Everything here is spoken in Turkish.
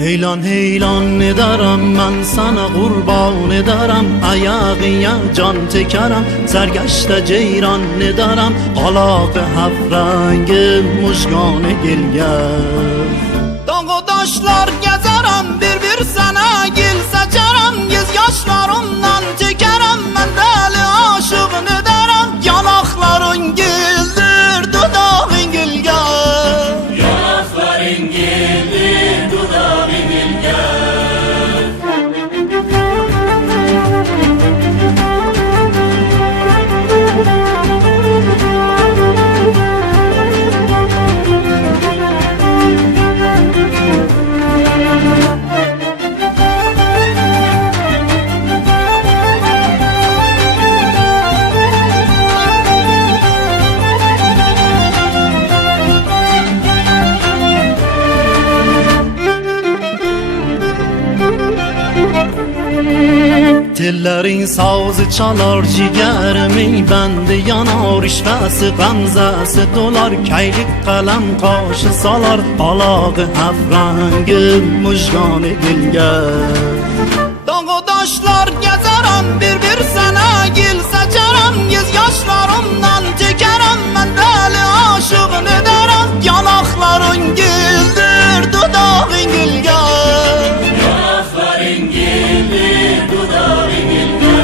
Heylan heylan ederim ben sana kurban ederim Ayağıya can tekerem sergeçte ceyran ederim Alağı hafrengi muşgane gelger Dağ taşlar gezerem bir sana gel seçerem Göz yaşlarımdan çekerem ben deli aşığın ederim Yanakların gildir dudağın gilger Yanakların gildir dudağın gilger Tellerin sazı çalar ciğerimi bende yanar işvesi gamzesi dolar Keylik kalem kaşı salar alağı hafrengi muşgane dilger Dağ taşlar gezerem bir sana gel seçerem Göz yaşlarımdan çekerem ben deli aşığın ederim Yanakların gildir dudağın gilger Yanakların gildir dudağın gilger